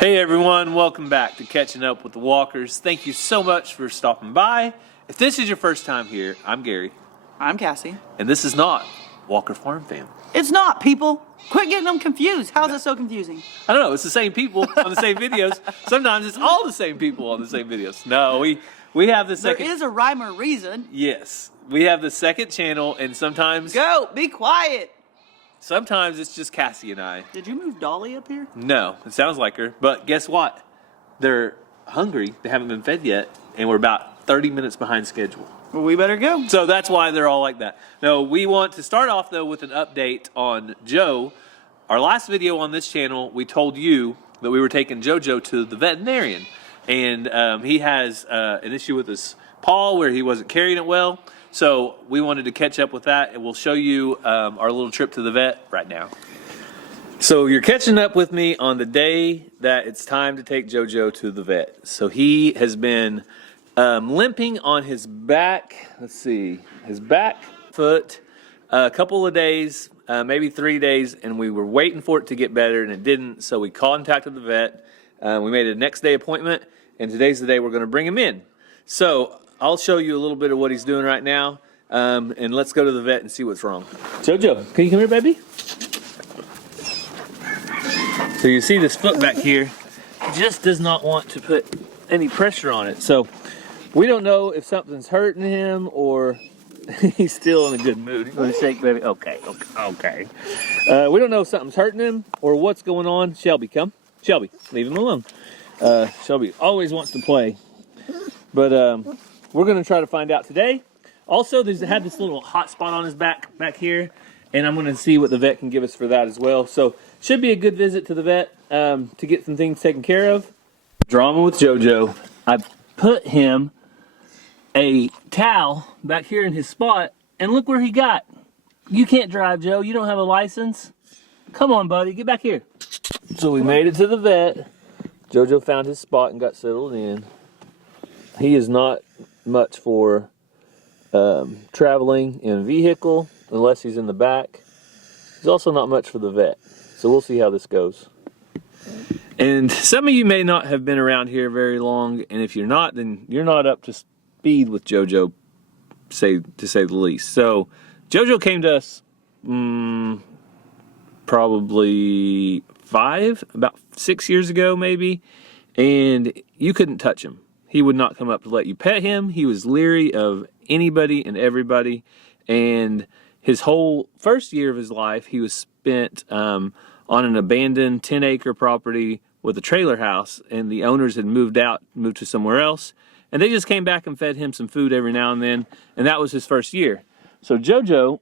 Hey everyone, welcome back to Catching Up with the Walkers. Thank you so much for stopping by. If this is your first time here, I'm Gary. I'm Cassie. And this is not Walker Farm Fam. It's not, people. Quit getting them confused. How is it so confusing? I don't know, it's the same people on the same videos. Sometimes it's all the same people on the same videos. No, we have the second... There is a rhyme or reason. Yes, we have the second channel and sometimes... Go, be quiet. Sometimes it's just Cassie and I. Did you move Dolly up here? No, it sounds like her. But guess what? They're hungry. They haven't been fed yet. And we're about 30 minutes behind schedule. Well, we better go. So that's why they're all like that. No, we want to start off, though, with an update on Joe. Our last video on this channel, we told you that we were taking JoJo to the veterinarian. And he has an issue with his paw where he wasn't carrying it well. So we wanted to catch up with that, and we'll show you our little trip to the vet right now. So you're catching up with me on the day that it's time to take JoJo to the vet. So he has been limping on his back, let's see, his back foot a couple of days, maybe 3 days, and we were waiting for it to get better, and it didn't. So we contacted the vet. We made a next day appointment, and today's the day we're going to bring him in. So I'll show you a little bit of what he's doing right now, and let's go to the vet and see what's wrong. JoJo, can you come here, baby? So you see this foot back here, he just does not want to put any pressure on it. So we don't know if something's hurting him or he's still in a good mood. You want to shake, baby? Okay. We don't know if something's hurting him or what's going on. Shelby, come. Shelby, leave him alone. Shelby always wants to play. But we're going to try to find out today. Also, there's had this little hot spot on his back here, and I'm going to see what the vet can give us for that as well. So should be a good visit to the vet to get some things taken care of. Drama with JoJo. I put him a towel back here in his spot, and look where he got. You can't drive, Joe. You don't have a license. Come on, buddy. Get back here. So we made it to the vet. JoJo found his spot and got settled in. He is not much for traveling in a vehicle unless he's in the back. He's also not much for the vet. So we'll see how this goes. And some of you may not have been around here very long, and if you're not, then you're not up to speed with JoJo, to say the least. So JoJo came to us probably about 6 years ago maybe, and you couldn't touch him. He would not come up to let you pet him. He was leery of anybody and everybody. And his whole first year of his life, he was spent on an abandoned 10-acre property with a trailer house. And the owners had moved to somewhere else. And they just came back and fed him some food every now and then. And that was his first year. So JoJo,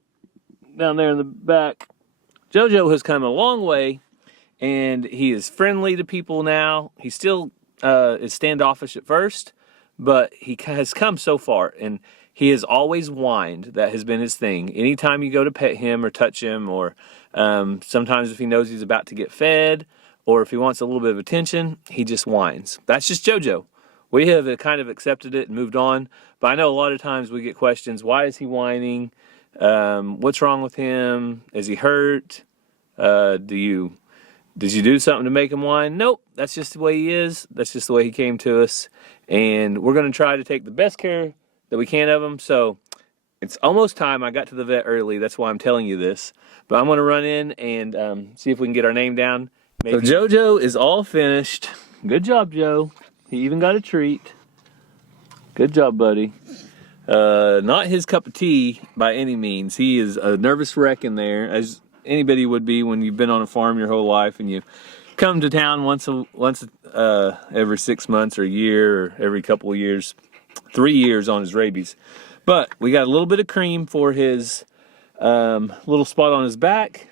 down there in the back, JoJo has come a long way. And he is friendly to people now. He still is standoffish at first, but he has come so far, and he has always whined. That has been his thing. Anytime you go to pet him or touch him, or sometimes if he knows he's about to get fed, or if he wants a little bit of attention, he just whines. That's just JoJo. We have kind of accepted it and moved on, but I know a lot of times we get questions, why is he whining? What's wrong with him? Is he hurt? Did you do something to make him whine? Nope, that's just the way he is. That's just the way he came to us. And we're going to try to take the best care that we can of him. So it's almost time. I got to the vet early. That's why I'm telling you this. But I'm going to run in and see if we can get our name down. Maybe. So JoJo is all finished. Good job, Joe. He even got a treat. Good job, buddy. Not his cup of tea by any means. He is a nervous wreck in there, as anybody would be when you've been on a farm your whole life and you come to town once every 6 months or a year or every couple of years. 3 years on his rabies. But we got a little bit of cream for his little spot on his back,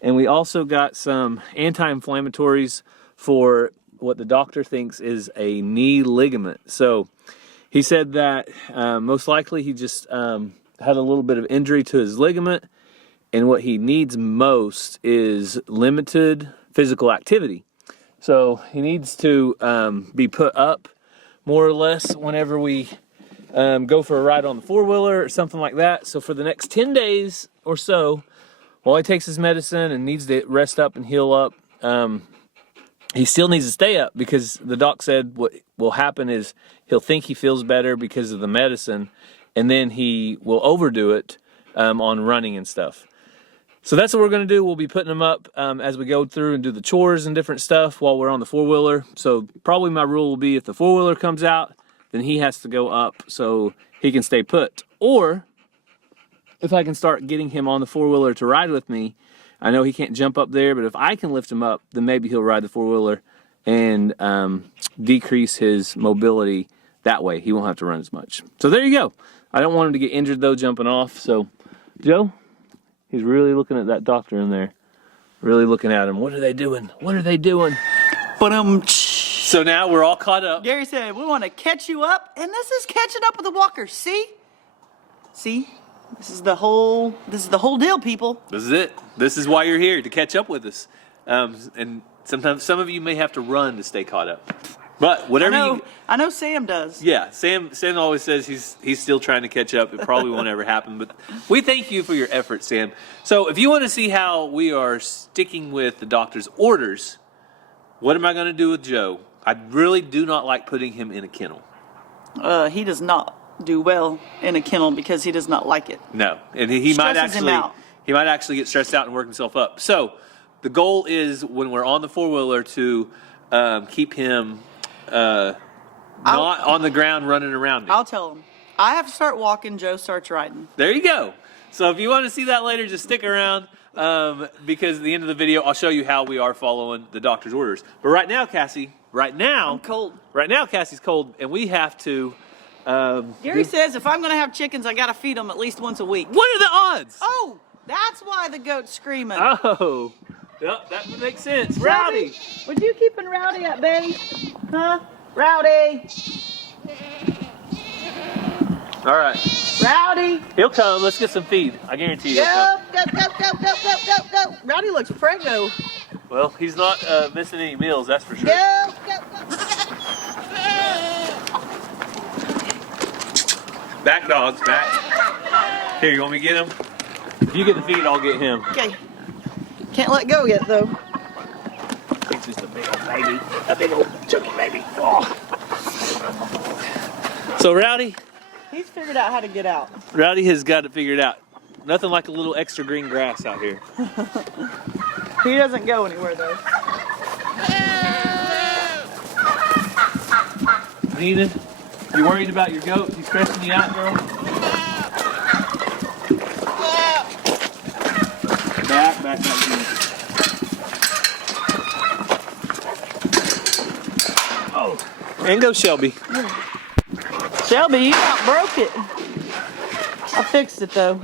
and we also got some anti-inflammatories for what the doctor thinks is a knee ligament. So he said that most likely he just had a little bit of injury to his ligament, and what he needs most is limited physical activity. So he needs to be put up more or less whenever we go for a ride on the four-wheeler or something like that. So for the next 10 days or so, while he takes his medicine and needs to rest up and heal up, he still needs to stay up because the doc said what will happen is he'll think he feels better because of the medicine, and then he will overdo it on running and stuff. So that's what we're going to do. We'll be putting him up as we go through and do the chores and different stuff while we're on the four-wheeler. So probably my rule will be if the four-wheeler comes out, then he has to go up so he can stay put. Or if I can start getting him on the four-wheeler to ride with me, I know he can't jump up there, but if I can lift him up, then maybe he'll ride the four-wheeler and decrease his mobility that way. He won't have to run as much. So there you go. I don't want him to get injured, though, jumping off. So, Joe, he's really looking at that doctor in there. Really looking at him. What are they doing? What are they doing? So now we're all caught up. Gary said, we want to catch you up, and this is catching up with the walker. See? See? This is the whole deal, people. This is it. This is why you're here, to catch up with us. And sometimes some of you may have to run to stay caught up. But whatever I know Sam does. Yeah, Sam always says he's still trying to catch up. It probably won't ever happen, but we thank you for your effort, Sam. So if you want to see how we are sticking with the doctor's orders, what am I going to do with Joe? I really do not like putting him in a kennel. He does not do well in a kennel because he does not like it. No, and he might actually get stressed out and work himself up. So the goal is when we're on the four-wheeler to keep him not on the ground running around me. I'll tell him. I have to start walking, Joe starts riding. There you go. So if you want to see that later, just stick around because at the end of the video, I'll show you how we are following the doctor's orders. But right now, Cassie, I'm cold. Right now, Cassie's cold, and we have to... Gary says if I'm going to have chickens, I got to feed them at least once a week. What are the odds? Oh, that's why the goat's screaming. Oh, yep, that makes sense. Rowdy! Would you keeping Rowdy up, baby? Huh? Rowdy! All right. Rowdy! He'll come. Let's get some feed. I guarantee you. Go, go, go, go, go, go, go, go. Rowdy looks preggo. Well, he's not missing any meals, that's for sure. Go, go, go. Back, dogs, back. Here, you want me to get him? If you get the feed, I'll get him. Okay. Can't let go yet, though. He's just a big old baby. A big old chunky baby. Oh. So Rowdy? He's figured out how to get out. Rowdy has got it figured out. Nothing like a little extra green grass out here. He doesn't go anywhere, though. Nina, you worried about your goat? He's stressing you out, girl? Back. Oh, and go Shelby. Shelby, you about broke it. I fixed it, though.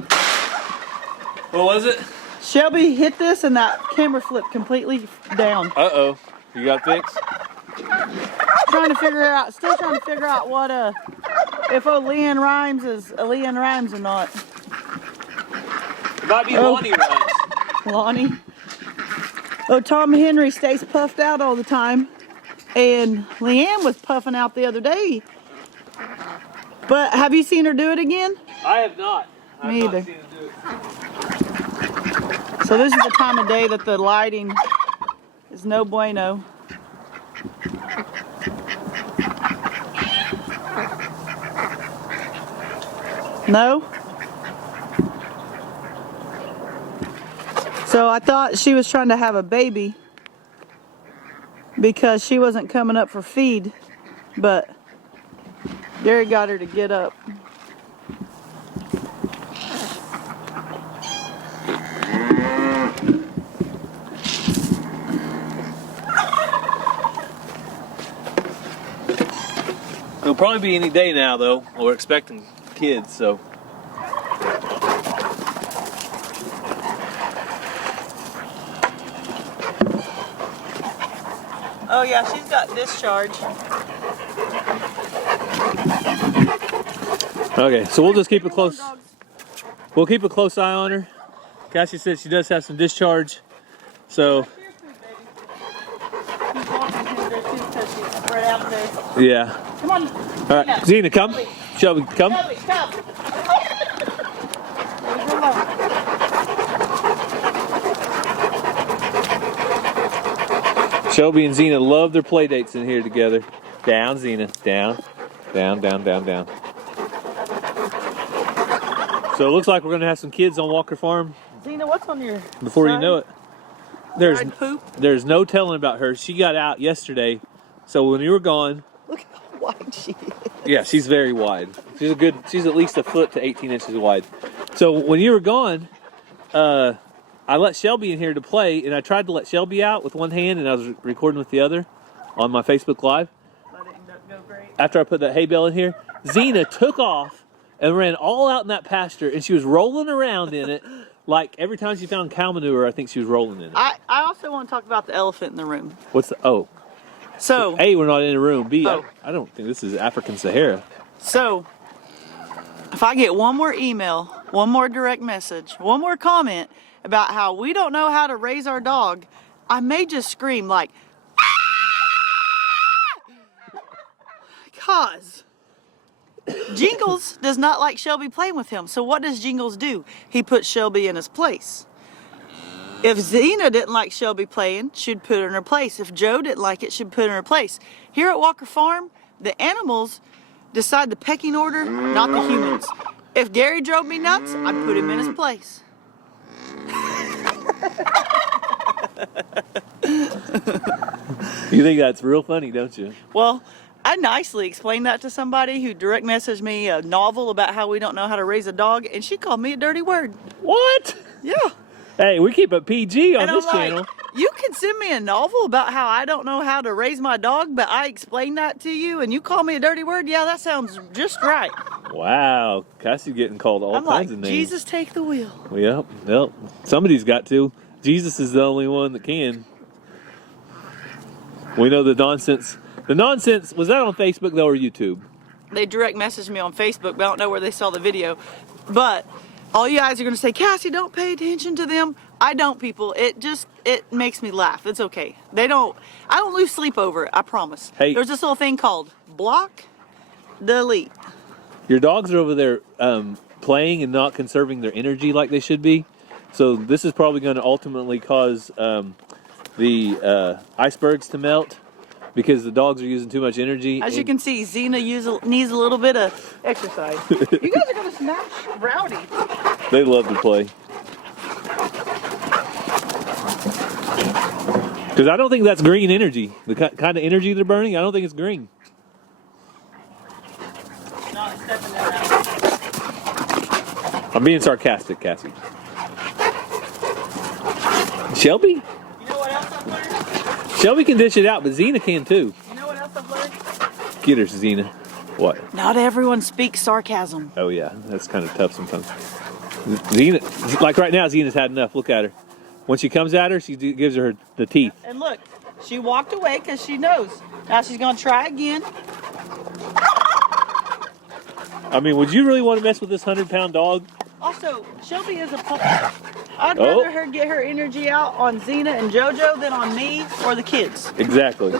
What was it? Shelby hit this and that camera flipped completely down. Uh-oh. You got fixed? Still trying to figure out what if Leanne Rhymes is Leanne Rhymes or not. It might be Lonnie Rhymes. Lonnie. Oh, Tom Henry stays puffed out all the time. And Leanne was puffing out the other day. But have you seen her do it again? I have not. Me either. Not seen her do it. So this is the time of day that the lighting is no bueno. No? So I thought she was trying to have a baby because she wasn't coming up for feed, but Gary got her to get up. It'll probably be any day now, though. We're expecting kids, so. Oh yeah, she's got discharge. Okay, so we'll just keep a close. We'll keep a close eye on her. Cassie said she does have some discharge, so. Yeah. Come on. All right, Zena, come. Shelby, come. Shelby, come. Shelby and Xena love their play dates in here together. Down, Xena. Down. Down, down, down, down. So it looks like we're going to have some kids on Walker Farm. Xena, what's on your Before you know it. poop? There's no telling about her. She got out yesterday. So when you were gone. Look how wide she is. Yeah, she's very wide. She's at least a foot to 18 inches wide. So when you were gone, I let Shelby in here to play, and I tried to let Shelby out with one hand, and I was recording with the other on my Facebook Live. That didn't go great. After I put that hay bale in here, Xena took off and ran all out in that pasture, and she was rolling around in it. Like every time she found cow manure, I think she was rolling in it. I also want to talk about the elephant in the room. So A, we're not in a room. B, Oh. I don't think this is African Sahara. So, if I get one more email, one more direct message, one more comment about how we don't know how to raise our dog, I may just scream like, cause Jingles does not like Shelby playing with him. So what does Jingles do? He puts Shelby in his place. If Xena didn't like Shelby playing, she'd put her in her place. If Joe didn't like it, she'd put her in her place. Here at Walker Farm, the animals decide the pecking order, not the humans. If Gary drove me nuts, I'd put him in his place. You think that's real funny, don't you? Well, I nicely explained that to somebody who direct messaged me a novel about how we don't know how to raise a dog, and she called me a dirty word. What? Yeah. Hey, we keep it PG on And this I'm like, channel. you can send me a novel about how I don't know how to raise my dog, but I explained that to you, and you call me a dirty word? Yeah, that sounds just right. Wow, Cassie's getting called all I'm kinds like, of names. Jesus, take the wheel. Yep. Somebody's got to. Jesus is the only one that can. We know the nonsense. The nonsense, was that on Facebook though or YouTube? They direct messaged me on Facebook, but I don't know where they saw the video. But all you guys are going to say, Cassie, don't pay attention to them. I don't, people. It makes me laugh. It's okay. I don't lose sleep over it, I promise. Hey. There's this little thing called block, delete. Your dogs are over there playing and not conserving their energy like they should be. So this is probably going to ultimately cause the icebergs to melt because the dogs are using too much energy. As you can see, Xena needs a little bit of exercise. You guys are going to smash Rowdy. They love to play. Because I don't think that's green energy. The kind of energy they're burning, I don't think it's green. Not stepping in that. I'm being sarcastic, Cassie. Shelby? You know what else I've learned? Shelby can dish it out, but Xena can too. You know what else I've learned? Get her, Xena. What? Not everyone speaks sarcasm. Oh yeah, that's kind of tough sometimes. Xena, like right now, Xena's had enough. Look at her. When she comes at her, she gives her the teeth. And look, she walked away because she knows. Now she's going to try again. I mean, would you really want to mess with this 100-pound dog? Also, Shelby is a puppy. I'd rather her get her energy out on Xena and JoJo than on me or the kids. Exactly.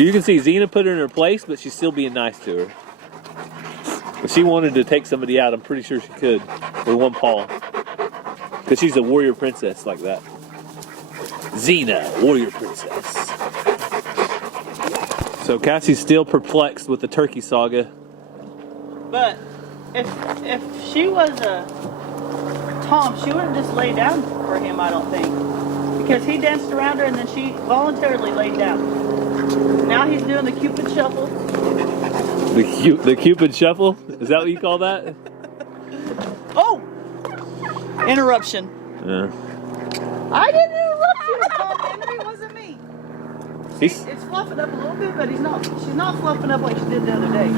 You can see Xena put her in her place, but she's still being nice to her. If she wanted to take somebody out, I'm pretty sure she could with one paw. Because she's a warrior princess like that. Xena, warrior princess. So Cassie's still perplexed with the turkey saga. But if she was a Tom, she wouldn't just lay down for him, I don't think. Because he danced around her and then she voluntarily laid down. Now he's doing the Cupid shuffle. The Cupid shuffle? Is that what you call that? Oh! Interruption. Yeah. I didn't interrupt you, Tom Henry. It wasn't me. He's, It's fluffing up a little bit, but she's not fluffing up like she did the other day.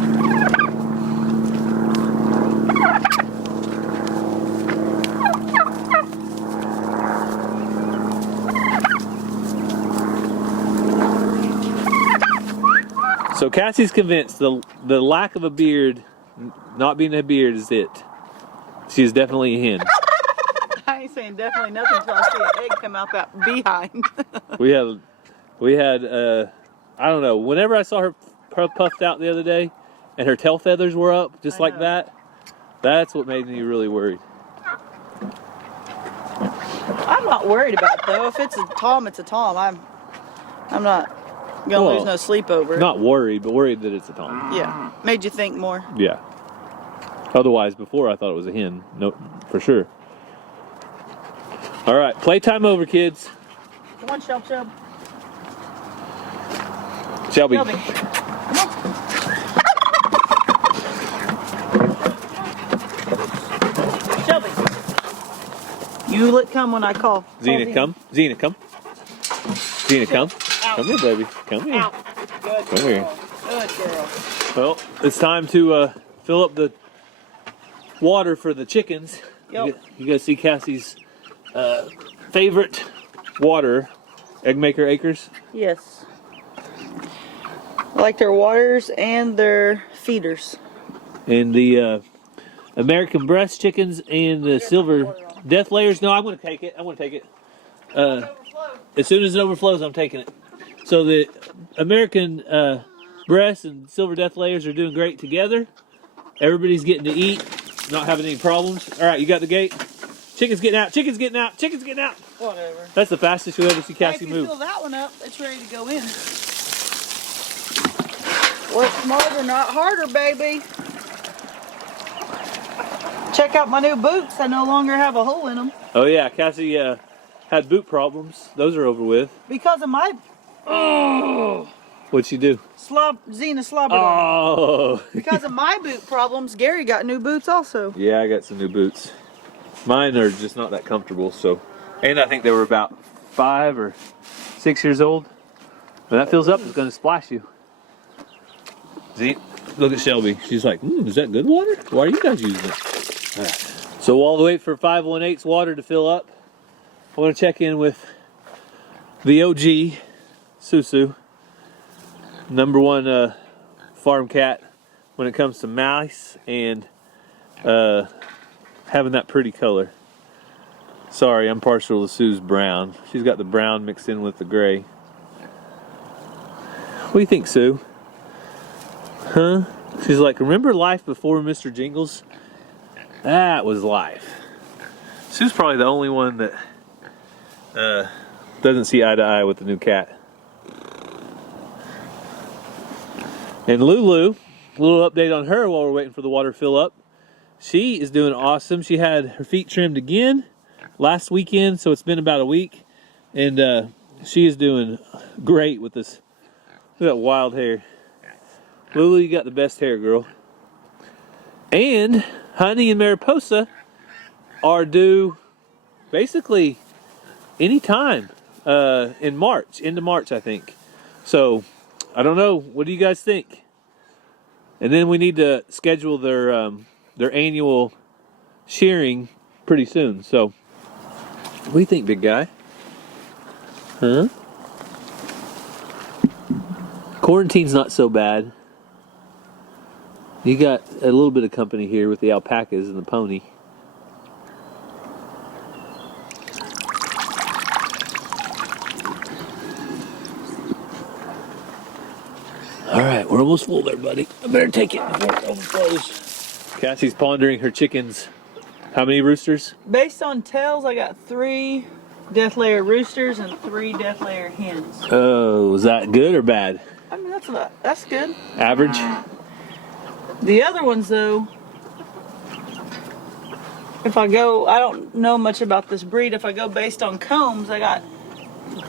so Cassie's convinced the lack of a beard, not being a beard, is it. She is definitely a hen. I ain't saying definitely nothing until I see an egg come out that behind. we had I don't know, whenever I saw her puffed out the other day and her tail feathers were up just like that, that's what made me really worried. I'm not worried about it though. If it's a tom, it's a tom. I'm not gonna lose no sleep over it. Not worried, but worried that it's a tom. Yeah, made you think more. Yeah. Otherwise, before I thought it was a hen. No, for sure. All right, playtime over, kids. Come on, Shelby. Shelby. Come on. Shelby. You come when I call. Xena, come. Xena, come. Xena, come. Out. Come here, baby. Come here. Out. Good Come girl. here. Good girl. Well, it's time to fill up the water for the chickens. Yep. You guys see Cassie's favorite water, Egg Maker Acres? Yes. I like their waters and their feeders. And the American breast chickens and the silver death layers. No, I'm going to take it. I'm going to take it. As soon as it overflows, I'm taking it. So the American breast and silver death layers are doing great together. Everybody's getting to eat, not having any problems. All right, you got the gate? Chicken's getting out. Chicken's getting out. Chicken's getting out. Whatever. That's the fastest you'll ever see Cassie If you move. fill that one up, it's ready to go in. Work smarter, not harder, baby. Check out my new boots. I no longer have a hole in them. Oh yeah, Cassie had boot problems. Those are over with. Because of my What'd she do? Xena slobbered on me. Oh. Because of my boot problems, Gary got new boots also. Yeah, I got some new boots. Mine are just not that comfortable, so. And I think they were about 5 or 6 years old. When that fills up, it's going to splash you. See? Look at Shelby. She's like, is that good water? Why are you guys using it? So while we wait for 518's water to fill up, I want to check in with the OG, Susu. #1 farm cat when it comes to mice and having that pretty color. Sorry, I'm partial to Sue's brown. She's got the brown mixed in with the gray. What do you think, Sue? Huh? She's like, remember life before Mr. Jingles? That was life. Sue's probably the only one that doesn't see eye to eye with the new cat. And Lulu, a little update on her while we're waiting for the water to fill up. She is doing awesome. She had her feet trimmed again last weekend, so it's been about a week. And she is doing great with this. Look at that wild hair. Lulu, you got the best hair, girl. And Honey and Mariposa are due basically any time in March, into March, I think. So, I don't know. What do you guys think? And then we need to schedule their annual shearing pretty soon. So, what do you think, big guy? Huh? Quarantine's not so bad. You got a little bit of company here with the alpacas and the pony. All right, we're almost full there, buddy. I better take it before it overflows. Cassie's pondering her chickens. How many roosters? Based on tails, I got 3 death layer roosters and 3 death layer hens. Oh, is that good or bad? I mean, that's good. Average? The other ones, though, if I don't know much about this breed. If I go based on combs, I got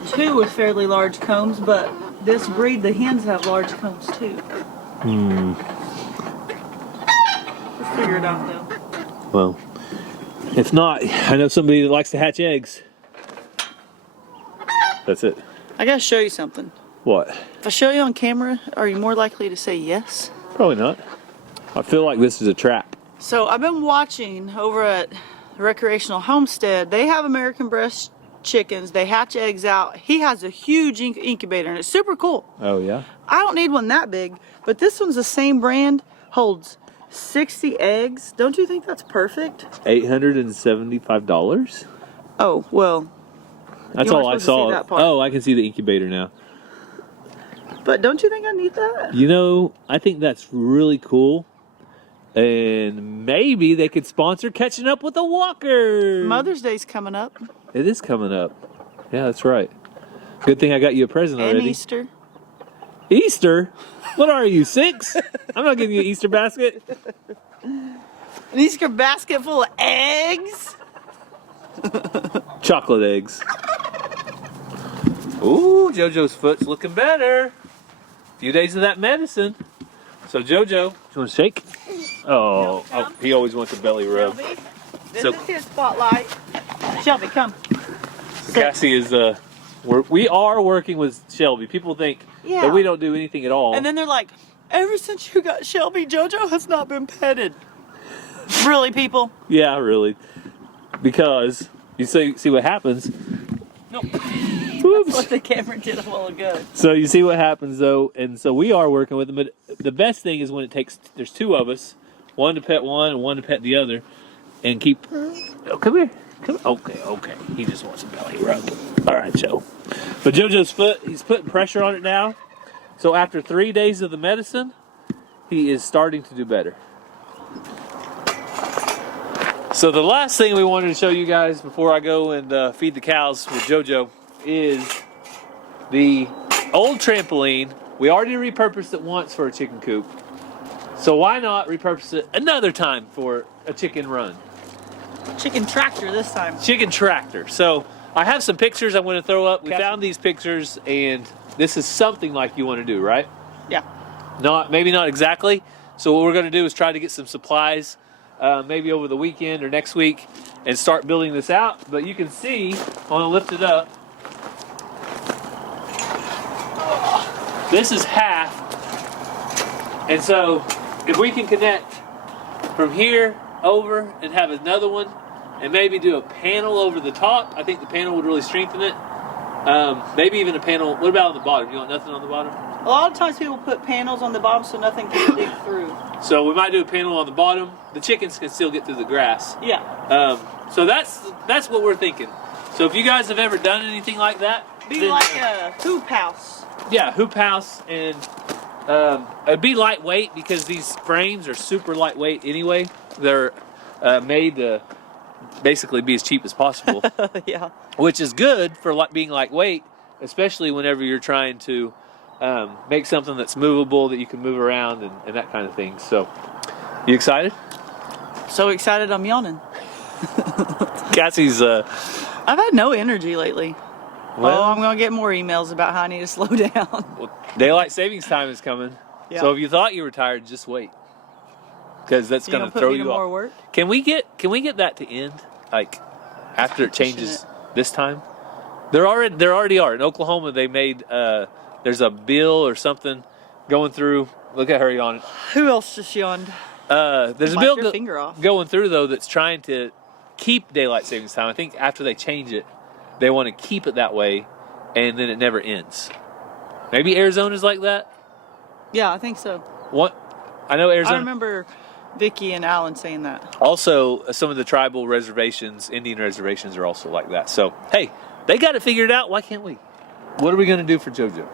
2 with fairly large combs, but this breed, the hens have large combs too. We'll figure it out, though. Well, if not, I know somebody that likes to hatch eggs. That's it. I gotta show you something. What? If I show you on camera, are you more likely to say yes? Probably not. I feel like this is a trap. So I've been watching over at the Recreational Homestead. They have American breast chickens. They hatch eggs out. He has a huge incubator and it's super cool. Oh, yeah? I don't need one that big, but this one's the same brand, holds 60 eggs. Don't you think that's perfect? $875? Oh, well. That's all I saw. Oh, I can see the incubator now. But don't you think I need that? You know, I think that's really cool. And maybe they could sponsor Catching Up with a Walker. Mother's Day's coming up. It is coming up. Yeah, that's right. Good thing I got you a present And already. Easter. Easter? What are you, 6? I'm not giving you an Easter basket. An Easter basket full of eggs. Chocolate eggs. Ooh, JoJo's foot's looking better. A few days of that medicine. So JoJo, you want to shake? Oh, he always wants a belly rub. Shelby, this is his spotlight. Shelby, come. So Cassie is we are working with Shelby. People think that we don't do anything at all. And then they're like, ever since you got Shelby, JoJo has not been petted. Really, people? Yeah, really. Because you see what happens. Nope. Oops. That's what the camera did a while ago. So you see what happens though, and so we are working with them. But the best thing is when there's 2 of us, one to pet one and one to pet the other, and keep. Oh, come here. Come. Okay. He just wants a belly rub. All right, Joe. But JoJo's foot, he's putting pressure on it now. So after 3 days of the medicine, he is starting to do better. So the last thing we wanted to show you guys before I go and feed the cows with JoJo is the old trampoline. We already repurposed it once for a chicken coop. So why not repurpose it another time for a chicken run? Chicken tractor this time. Chicken tractor. So I have some pictures I'm going to throw up. We found these pictures, and this is something like you want to do, right? Yeah. Maybe not exactly. So what we're going to do is try to get some supplies, maybe over the weekend or next week, and start building this out. But you can see, I want to lift it up. This is half. And so if we can connect from here over and have another one and maybe do a panel over the top, I think the panel would really strengthen it. Maybe even a panel. What about on the bottom? You want nothing on the bottom? A lot of times people put panels on the bottom so nothing can dig through. So we might do a panel on the bottom. The chickens can still get through the grass. Yeah. So that's what we're thinking. So if you guys have ever done anything like that, Be like a hoop house. Yeah, hoop house, and it'd be lightweight because these frames are super lightweight anyway. They're made to basically be as cheap as possible. Yeah. Which is good for being lightweight, especially whenever you're trying to make something that's movable that you can move around and that kind of thing. So, you excited? So excited I'm yawning. Cassie's I've had no energy lately. well, I'm going to get more emails about how I need to slow down. daylight savings time is coming. Yeah. So if you thought you were tired, just wait, because that's going to put throw me to you more off. work? Can we get that to end like after it changes this time? There already are in Oklahoma. They made there's a bill or something going through. Look at her yawning. Who else just yawned? There's a Bite bill your finger off. going through though that's trying to keep daylight savings time. I think after they change it, they want to keep it that way, and then it never ends. Maybe Arizona's like that. Yeah, I think so. What? I know Arizona. I remember Vicky and Alan saying that. Also, some of the tribal reservations, Indian reservations, are also like that. So, hey, they got it figured out. Why can't we? What are we going to do for JoJo?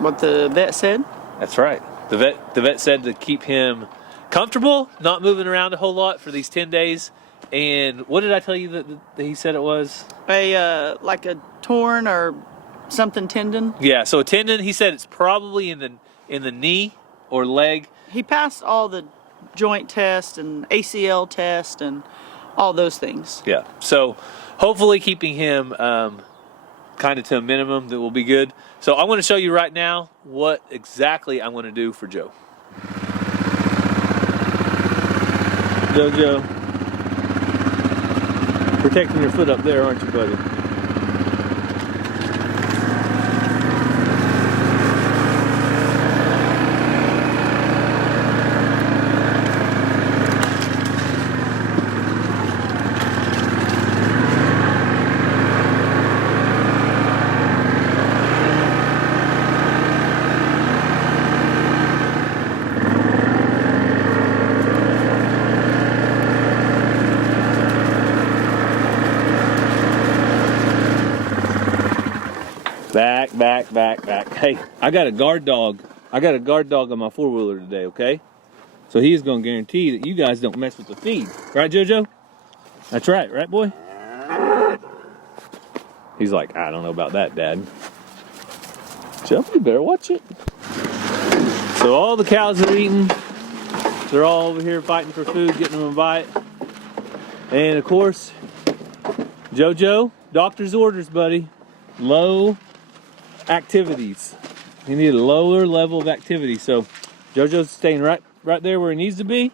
What the vet said? That's right. The vet said to keep him comfortable, not moving around a whole lot for these 10 days. And what did I tell you that he said it was? Like a torn or something tendon. Yeah, so a tendon. He said it's probably in the knee or leg. He passed all the joint test and ACL test and all those things. Yeah. So hopefully keeping him kind of to a minimum that will be good. So I want to show you right now what exactly I'm going to do for Joe. JoJo, protecting your foot up there, aren't you, buddy? Back. Hey, I got a guard dog. I got a guard dog on my four-wheeler today, okay? So he's going to guarantee that you guys don't mess with the feed. Right, JoJo? That's right, boy? He's like, I don't know about that, Dad. Shelby, you better watch it. So all the cows are eating. They're all over here fighting for food, getting them a bite. And of course, JoJo, doctor's orders, buddy. Low activities. You need a lower level of activity. So JoJo's staying right there where he needs to be.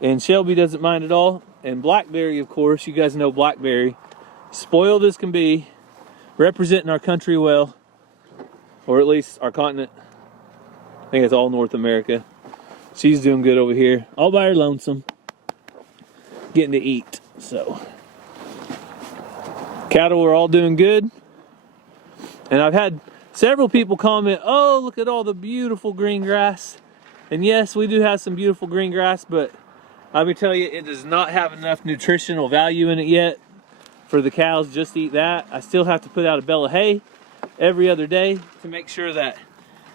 And Shelby doesn't mind at all. And Blackberry, of course, you guys know Blackberry. Spoiled as can be. Representing our country well. Or at least our continent. I think it's all North America. She's doing good over here. All by her lonesome. Getting to eat. So. Cattle are all doing good. And I've had several people comment, oh, look at all the beautiful green grass. And yes, we do have some beautiful green grass, but let me tell you, it does not have enough nutritional value in it yet for the cows just to eat that. I still have to put out a bale of hay every other day to make sure that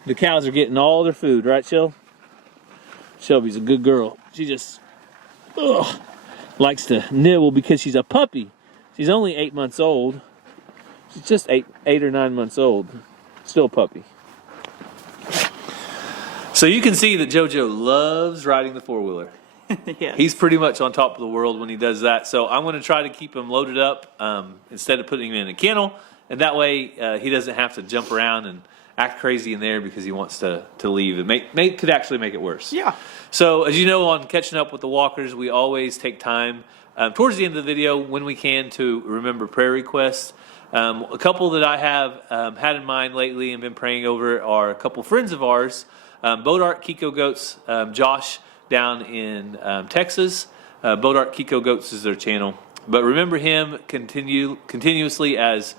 the cows are getting all their food, right, Shel? Shelby's a good girl. She just likes to nibble because she's a puppy. She's only 8 months old. She's just eight or 9 months old. Still a puppy. So you can see that JoJo loves riding the four-wheeler. Yes. He's pretty much on top of the world when he does that. So I'm going to try to keep him loaded up instead of putting him in a kennel. And that way he doesn't have to jump around and act crazy in there because he wants to leave. It could actually make it worse. Yeah. So as you know, on Catching Up with the Walkers, we always take time towards the end of the video when we can to remember prayer requests. A couple that I have had in mind lately and been praying over are a couple friends of ours, Bodart Kiko Goats, Josh down in Texas. Bodart Kiko Goats is their channel. But remember him continuously as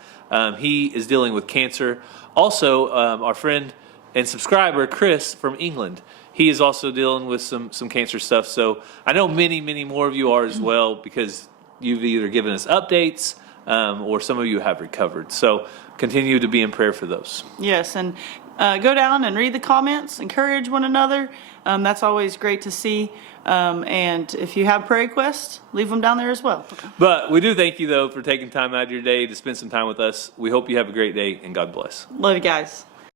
he is dealing with cancer. Also, our friend and subscriber, Chris from England, he is also dealing with some cancer stuff. So I know many, many more of you are as well because you've either given us updates or some of you have recovered. So continue to be in prayer for those. Yes, and go down and read the comments, encourage one another. That's always great to see. And if you have prayer requests, leave them down there as well. But we do thank you, though, for taking time out of your day to spend some time with us. We hope you have a great day, and God bless. Love you guys.